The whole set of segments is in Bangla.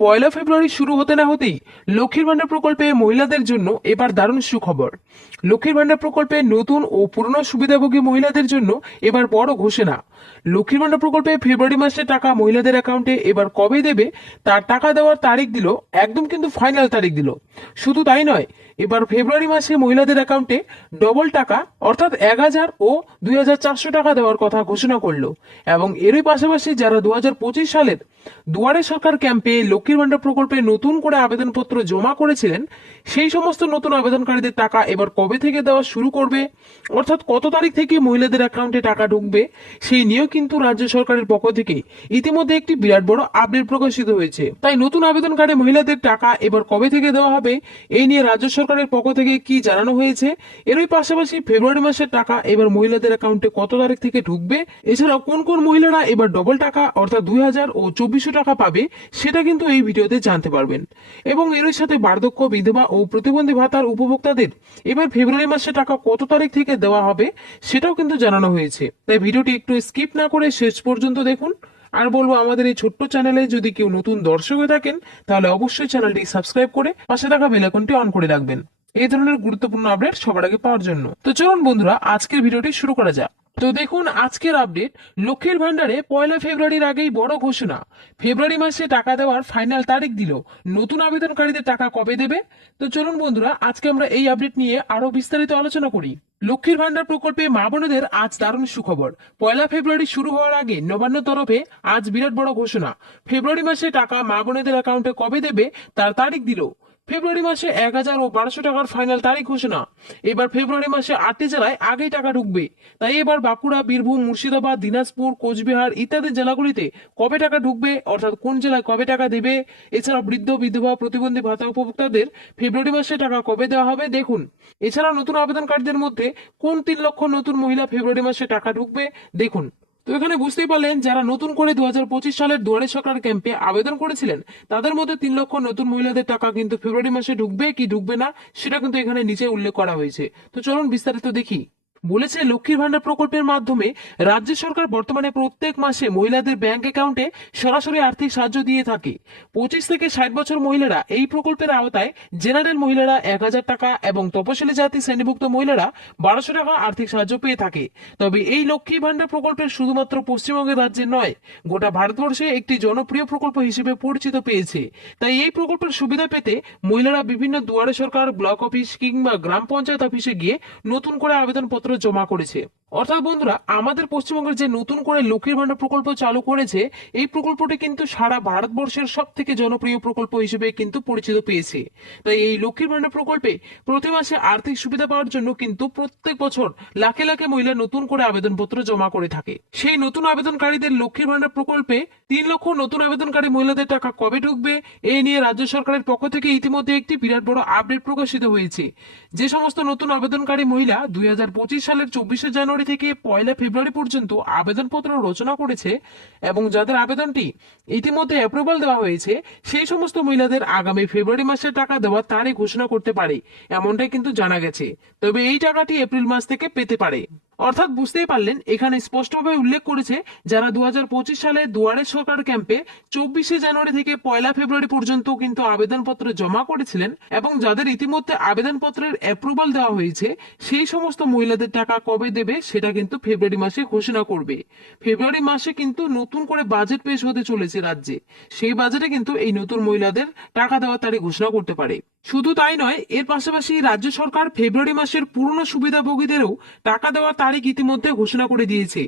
পয়লা ফেব্রুয়ারি শুরু হতে না হতেই লক্ষ্মীর ভান্ডার প্রকল্পে মহিলাদের জন্য এবার দারুণ সুখবর। লক্ষ্মীর ভান্ডার প্রকল্পে নতুন ও পুরনো সুবিধাভোগী মহিলাদের জন্য এবার বড় ঘোষণা। লক্ষ্মীর ভান্ডার প্রকল্পে ফেব্রুয়ারি মাসে টাকা মহিলাদের অ্যাকাউন্টে এবার কবে দেবে তার টাকা দেওয়ার তারিখ দিল, একদম কিন্তু ফাইনাল তারিখ দিল। শুধু তাই নয়, এবার ফেব্রুয়ারি মাসে মহিলাদের অ্যাকাউন্টে ডবল টাকা অর্থাৎ 1,000 ও 2,400 টাকা দেওয়ার কথা ঘোষণা করলো। এবং এরই পাশাপাশি যারা 2025 সালের দুয়ারে সরকার ক্যাম্পে লক্ষ্মীর ভান্ডার প্রকল্পে নতুন করে আবেদনপত্র জমা করেছিলেন, সেই সমস্ত নতুন আবেদনকারীদের টাকা এবার কবে থেকে দেওয়া শুরু করবে, অর্থাৎ কত তারিখ থেকে মহিলাদের অ্যাকাউন্টে টাকা ঢুকবে, সেই নিয়েও কিন্তু রাজ্য সরকারের পক্ষ থেকে ইতিমধ্যে একটি বিরাট বড় আপডেট প্রকাশিত হয়েছে। তাই নতুন আবেদনকারী মহিলাদের টাকা এবার কবে থেকে দেওয়া হবে, এই নিয়ে রাজ্য সরকারের পক্ষ থেকে কি জানানো হয়েছে, এরই পাশাপাশি ফেব্রুয়ারি মাসের টাকা এবার মহিলাদের অ্যাকাউন্টে কত তারিখ থেকে ঢুকবে, এছাড়াও কোন কোন মহিলারা এবার ডবল টাকা অর্থাৎ 2,000 ও 2,400 টাকা পাবে, সেটা কিন্তু এই ভিডিওতে জানতে পারবেন। এবং এর সাথে বার্ধক্য, বিধবা ও প্রতিবন্ধী ভাতার উপভোক্তাদের এবার ফেব্রুয়ারি মাসে টাকা কত তারিখ থেকে দেওয়া হবে সেটাও কিন্তু জানানো হয়েছে। তাই ভিডিওটি একটু স্কিপ না করে শেষ পর্যন্ত দেখুন। আর বলবো, আমাদের এই ছোট্ট চ্যানেলে যদি কেউ নতুন দর্শক হয়ে থাকেন তাহলে অবশ্যই চ্যানেলটি সাবস্ক্রাইব করে পাশে থাকা বেল আইকনটি অন করে রাখবেন এই ধরনের গুরুত্বপূর্ণ আপডেট সবার আগে পাওয়ার জন্য। তো চলুন বন্ধুরা, আজকের ভিডিওটি শুরু করা যাক। তো দেখুন আজকের আপডেট, লক্ষ্মীর ভান্ডারে পয়লা ফেব্রুয়ারির আগেই বড় ঘোষণা। ফেব্রুয়ারি মাসে টাকা দেওয়ার ফাইনাল তারিখ দিল, নতুন আবেদনকারীদের টাকা কবে দেবে। তো চলুন বন্ধুরা, আজকে আমরা এই আপডেট নিয়ে আরো বিস্তারিত আলোচনা করি। লক্ষ্মীর ভান্ডার প্রকল্পে মা বোনেদের আজ দারুণ সুখবর। পয়লা ফেব্রুয়ারি শুরু হওয়ার আগে নবান্ন তরফে আজ বিরাট বড় ঘোষণা। ফেব্রুয়ারি মাসে টাকা মা বোনেদের অ্যাকাউন্টে কবে দেবে তার তারিখ দিল। ফেব্রুয়ারি মাসে 1,000 ও 1,200 টাকার ফাইনাল তারিখ ঘোষণা। এবার ফেব্রুয়ারি মাসে 8টি জেলায় আগেই টাকা ঢুকবে। তাই এবার বাঁকুড়া, বীরভূম, মুর্শিদাবাদ, দিনাজপুর, কোচবিহার ইত্যাদি জেলাগুলিতে কবে টাকা ঢুকবে, অর্থাৎ কোন জেলায় কবে টাকা দেবে, এছাড়া বৃদ্ধ, বিধবা, প্রতিবন্ধী ভাতা উপভোক্তাদের ফেব্রুয়ারি মাসে টাকা কবে দেওয়া হবে দেখুন। এছাড়া নতুন আবেদনকারীদের মধ্যে কোন 3 লক্ষ নতুন মহিলা ফেব্রুয়ারি মাসে টাকা ঢুকবে দেখুন। তো এখানে বুঝতেই পারলেন, যারা নতুন করে 2025 সালের দুয়ারে সরকার ক্যাম্পে আবেদন করেছিলেন তাদের মধ্যে 3 লক্ষ নতুন মহিলাদের টাকা কিন্তু ফেব্রুয়ারি মাসে ঢুকবে কি ঢুকবে না সেটা কিন্তু এখানে নিচে উল্লেখ করা হয়েছে। তো চলুন বিস্তারিত দেখি। বলেছে, লক্ষ্মীর ভান্ডার প্রকল্পের মাধ্যমে রাজ্য সরকার বর্তমানে প্রত্যেক মাসে মহিলাদের ব্যাংক অ্যাকাউন্টে সরাসরি আর্থিক সাহায্য দিয়ে থাকে। 25 থেকে 60 বছর মহিলারা এই প্রকল্পের আওতায়, জেনারেল মহিলারা 1,000 টাকা এবং তপশিলি জাতি শ্রেণীভুক্ত মহিলারা 1,200 টাকা আর্থিক সাহায্য পেয়ে থাকে। তবে এই লক্ষ্মী ভান্ডার প্রকল্পের শুধুমাত্র পশ্চিমবঙ্গের রাজ্যে নয়, গোটা ভারতবর্ষে একটি জনপ্রিয় প্রকল্প হিসেবে পরিচিত পেয়েছে। তাই এই প্রকল্পের সুবিধা পেতে মহিলারা বিভিন্ন দুয়ারে সরকার, ব্লক অফিস কিংবা গ্রাম পঞ্চায়েত অফিসে গিয়ে নতুন করে আবেদনপত্র জমা করেছে। অর্থাৎ বন্ধুরা, আমাদের পশ্চিমবঙ্গের যে নতুন করে লক্ষ্মীর ভান্ডার প্রকল্প চালু করেছে, এই প্রকল্পটি কিন্তু সারা ভারতবর্ষের সব থেকে জনপ্রিয় প্রকল্প হিসেবে কিন্তু পরিচিত পেয়েছে। তাই এই লক্ষ্মীর ভান্ডার প্রকল্পে প্রতি মাসে আর্থিক সুবিধা পাওয়ার জন্য কিন্তু প্রত্যেক বছর লাখে লাখে মহিলা নতুন করে আবেদনপত্র জমা করে থাকে। সেই নতুন আবেদনকারীদের লক্ষ্মীর ভান্ডার প্রকল্পে 3 লক্ষ নতুন আবেদনকারী মহিলাদের টাকা কবে ঢুকবে, এই নিয়ে রাজ্য সরকারের পক্ষ থেকে ইতিমধ্যে একটি বিরাট বড় আপডেট প্রকাশিত হয়েছে। যে সমস্ত নতুন আবেদনকারী মহিলা 2025 সালের 24শে জানুয়ারি থেকে 1 ফেব্রুয়ারি পর্যন্ত আবেদনপত্র রচনা করেছে এবং যাদের আবেদনটি ইতিমধ্যে অ্যাপ্রুভাল দেওয়া হয়েছে, সেই সমস্ত মহিলাদের আগামী ফেব্রুয়ারি মাসে টাকা দেওয়ার তারিখ ঘোষণা করতে পারে, এমনটাই কিন্তু জানা গেছে। তবে এই টাকাটি এপ্রিল মাস থেকে পেতে পারে। অর্থাৎ বুঝতেই পারলেন, এখানে স্পষ্টভাবে উল্লেখ করেছে যারা 2025 সালে দুয়ারে সরকার ক্যাম্পে 24শে জানুয়ারি থেকে 1 ফেব্রুয়ারি পর্যন্ত কিন্তু আবেদনপত্র জমা করেছিলেন এবং যাদের ইতিমধ্যে আবেদনপত্রের অ্যাপ্রুভাল দেওয়া হয়েছে, সেই সমস্ত মহিলাদের টাকা কবে দেবে সেটা কিন্তু ফেব্রুয়ারি মাসে ঘোষণা করবে। ফেব্রুয়ারি মাসে কিন্তু নতুন করে বাজেট পেশ হতে চলেছে রাজ্যে, সেই বাজেটে কিন্তু এই নতুন মহিলাদের টাকা দেওয়ার তারিখ ঘোষণা করতে পারে। শুধু তাই নয়, এর পাশাপাশি রাজ্য সরকার ফেব্রুয়ারি মাসের পুরনো সুবিধাভোগীদেরও টাকা দেওয়ার তারিখ ইতিমধ্যে ঘোষণা করে দিয়েছে।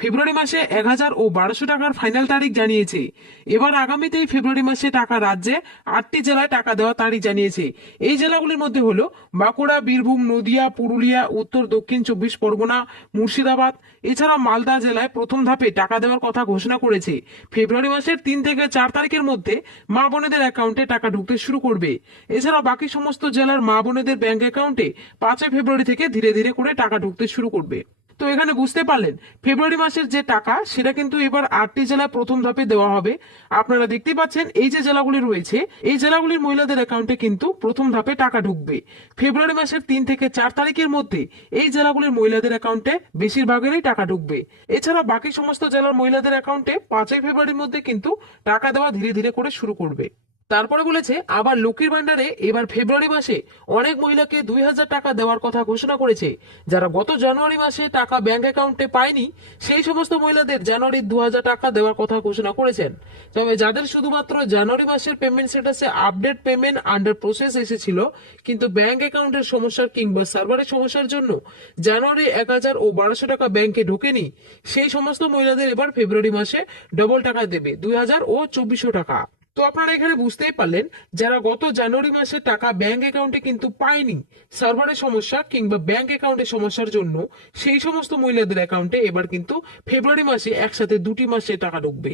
ফেব্রুয়ারি মাসে 1,000 ও 1,200 টাকার ফাইনাল তারিখ জানিয়েছে। এবার আগামীতেই ফেব্রুয়ারি মাসে টাকা রাজ্যে 8টি জেলায় টাকা দেওয়ার তারিখ জানিয়েছে। এই জেলাগুলির মধ্যে হলো বাঁকুড়া, বীরভূম, নদিয়া, পুরুলিয়া, উত্তর দক্ষিণ 24 পরগনা, মুর্শিদাবাদ। এছাড়া মালদা জেলায় প্রথম ধাপে টাকা দেওয়ার কথা ঘোষণা করেছে। ফেব্রুয়ারি মাসের 3 থেকে 4 তারিখের মধ্যে মা বোনেদের অ্যাকাউন্টে টাকা ঢুকতে শুরু করবে। এছাড়া বাকি সমস্ত জেলার মা বোনেদের ব্যাংক অ্যাকাউন্টে 5 ফেব্রুয়ারি থেকে ধীরে ধীরে করে টাকা ঢুকতে শুরু করবে। তো এখানে বুঝতে পারলেন, ফেব্রুয়ারি মাসের যে টাকা সেটা কিন্তু এবার 8টি জেলায় প্রথম ধাপে দেওয়া হবে। আপনারা দেখতে পাচ্ছেন এই যে জেলাগুলি রয়েছে, এই জেলাগুলির মহিলাদের অ্যাকাউন্টে কিন্তু প্রথম ধাপে টাকা ঢুকবে ফেব্রুয়ারি মাসের 3 থেকে 4 তারিখের মধ্যে। এই জেলাগুলির মহিলাদের অ্যাকাউন্টে বেশিরভাগেরই টাকা ঢুকবে। এছাড়া বাকি সমস্ত জেলার মহিলাদের অ্যাকাউন্টে 5 ফেব্রুয়ারির মধ্যে কিন্তু টাকা দেওয়া ধীরে ধীরে করে শুরু করবে। তারপরে বলেছে আবার লক্ষ্মীর ভান্ডারে এবার ফেব্রুয়ারি মাসে অনেক মহিলাকে 2,000 টাকা দেওয়ার কথা ঘোষণা করেছে। যারা গত জানুয়ারি মাসে টাকা ব্যাংক অ্যাকাউন্টে পায়নি সেই সমস্ত মহিলাদের জানুয়ারির 2,000 টাকা দেওয়ার কথা ঘোষণা করেছেন। তবে যাদের শুধুমাত্র জানুয়ারি মাসের পেমেন্ট স্ট্যাটাসে আপডেট পেমেন্ট আন্ডার প্রসেস এসেছিল কিন্তু ব্যাংক অ্যাকাউন্টের সমস্যার কিংবা সার্ভারের সমস্যার জন্য জানুয়ারি 1,000 ও 1,200 টাকা ব্যাংকে ঢোকেনি, সেই সমস্ত মহিলাদের এবার ফেব্রুয়ারি মাসে ডবল টাকা দেবে, 2,000 ও 2,400 টাকা। তো আপনারা এখানে বুঝতেই পারলেন, যারা গত জানুয়ারি মাসে টাকা ব্যাংক অ্যাকাউন্টে কিন্তু পায়নি সার্ভারের সমস্যা কিংবা ব্যাংক অ্যাকাউন্টের সমস্যার জন্য, সেই সমস্ত মহিলাদের অ্যাকাউন্টে এবার কিন্তু ফেব্রুয়ারি মাসে একসাথে দুটি মাসে টাকা ঢুকবে।